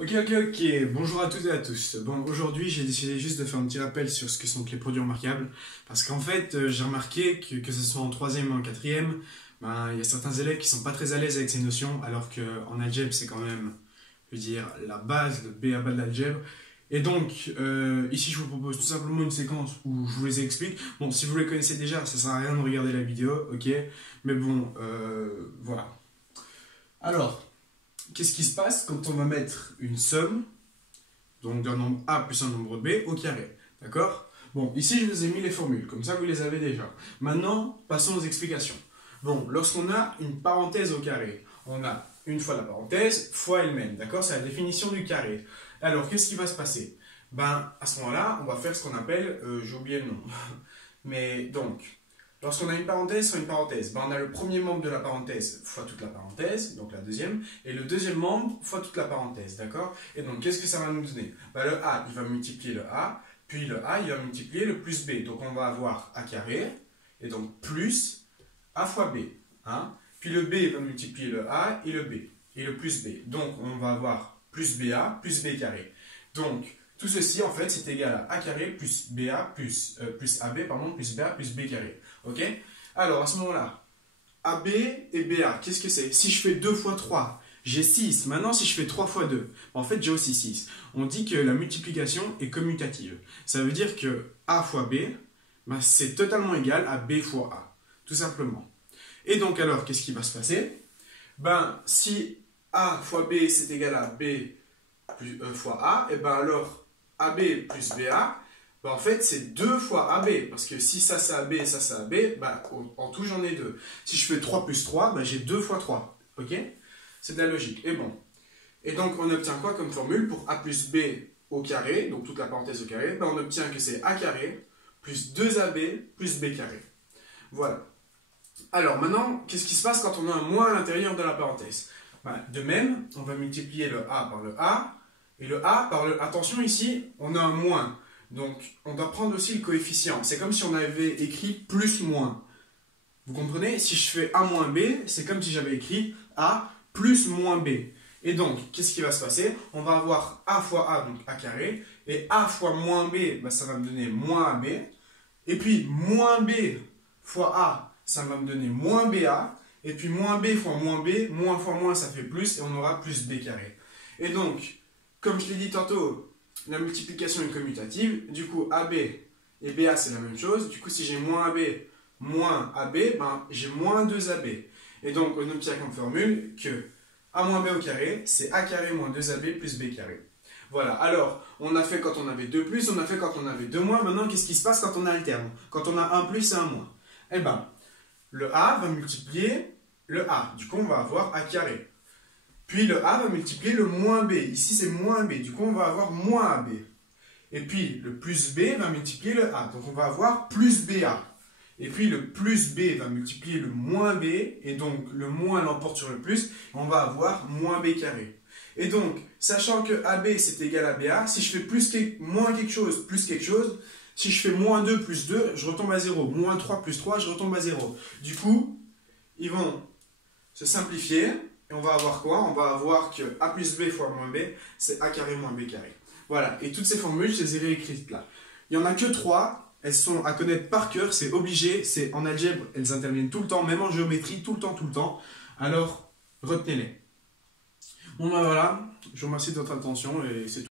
Ok, bonjour à toutes et à tous. Bon, aujourd'hui, j'ai décidé juste de faire un petit rappel sur ce que sont les produits remarquables. Parce qu'en fait, j'ai remarqué que ce soit en troisième ou en quatrième, ben, il y a certains élèves qui sont pas très à l'aise avec ces notions, alors qu'en algèbre, c'est quand même, je veux dire, la base, le B à bas de l'algèbre. Et donc, ici, je vous propose tout simplement une séquence où je vous les explique. Bon, si vous les connaissez déjà, ça sert à rien de regarder la vidéo, ok? Mais bon, voilà. Alors, qu'est-ce qui se passe quand on va mettre une somme, donc d'un nombre A plus un nombre B, au carré? D'accord? Bon, ici je vous ai mis les formules, comme ça vous les avez déjà. Maintenant, passons aux explications. Bon, lorsqu'on a une parenthèse au carré, on a une fois la parenthèse fois elle-même, d'accord? C'est la définition du carré. Alors, qu'est-ce qui va se passer? Ben, à ce moment-là, on va faire ce qu'on appelle, j'ai oublié le nom, mais donc, lorsqu'on a une parenthèse sur une parenthèse, ben on a le premier membre de la parenthèse fois toute la parenthèse, donc la deuxième, et le deuxième membre fois toute la parenthèse, d'accord? Et donc, qu'est-ce que ça va nous donner? Ben, le A, il va multiplier le A, puis le A, il va multiplier le plus B. Donc, on va avoir A carré, et donc plus A fois B. Hein? Puis le B va multiplier le A et le B, et le plus B. Donc, on va avoir plus BA plus B carré. Donc, tout ceci, en fait, c'est égal à A carré plus BA plus AB, pardon, plus BA plus B carré. Ok? Alors, à ce moment-là, AB et BA, qu'est-ce que c'est? Si je fais 2 fois 3, j'ai 6. Maintenant, si je fais 3 fois 2, en fait, j'ai aussi 6. On dit que la multiplication est commutative. Ça veut dire que A fois B, ben, c'est totalement égal à B fois A. Tout simplement. Et donc, alors, qu'est-ce qui va se passer? Ben, si A fois B, c'est égal à B fois A, et ben alors, AB plus BA, ben en fait, c'est 2 fois AB. Parce que si ça, c'est AB et ça, c'est AB, ben, en tout, j'en ai 2. Si je fais 3 plus 3, ben, j'ai 2 fois 3. Ok? C'est de la logique. Et bon. Et donc, on obtient quoi comme formule pour A plus B au carré, donc toute la parenthèse au carré? Ben, on obtient que c'est A carré plus 2AB plus B carré. Voilà. Alors, maintenant, qu'est-ce qui se passe quand on a un moins à l'intérieur de la parenthèse? Ben, de même, on va multiplier le A par le A, et le A par le... Attention, ici, on a un moins. Donc, on doit prendre aussi le coefficient. C'est comme si on avait écrit plus moins. Vous comprenez? Si je fais A moins B, c'est comme si j'avais écrit A plus moins B. Et donc, qu'est-ce qui va se passer? On va avoir A fois A, donc A carré, et A fois moins B, ben, ça va me donner moins AB. Et puis, moins B fois A, ça va me donner moins BA. Et puis, moins B fois moins, ça fait plus, et on aura plus B carré. Et donc, comme je l'ai dit tantôt, la multiplication est commutative. Du coup, AB et BA, c'est la même chose. Du coup, si j'ai moins AB, moins AB, ben, j'ai moins 2AB. Et donc, on obtient comme formule que A moins B au carré, c'est A carré moins 2AB plus B carré. Voilà. Alors, on a fait quand on avait 2 plus, on a fait quand on avait 2 moins. Maintenant, qu'est-ce qui se passe quand on alterne? Quand on a 1 plus et 1 moins? Eh ben, le A va multiplier le A. Du coup, on va avoir A carré. Puis le A va multiplier le moins B. Ici, c'est moins B. Du coup, on va avoir moins AB. Et puis, le plus B va multiplier le A. Donc, on va avoir plus BA. Et puis, le plus B va multiplier le moins B. Et donc, le moins l'emporte sur le plus. On va avoir moins B carré. Et donc, sachant que AB, c'est égal à BA, si je fais moins quelque chose, plus quelque chose, si je fais moins 2 plus 2, je retombe à 0. Moins 3 plus 3, je retombe à 0. Du coup, ils vont se simplifier. Et on va avoir quoi? On va avoir que A plus B fois moins B, c'est A carré moins B carré. Voilà, et toutes ces formules, je les ai réécrites là. Il n'y en a que 3, elles sont à connaître par cœur, c'est obligé, c'est en algèbre, elles interviennent tout le temps, même en géométrie, tout le temps. Alors, retenez-les. Bon ben voilà, je vous remercie de votre attention et c'est tout.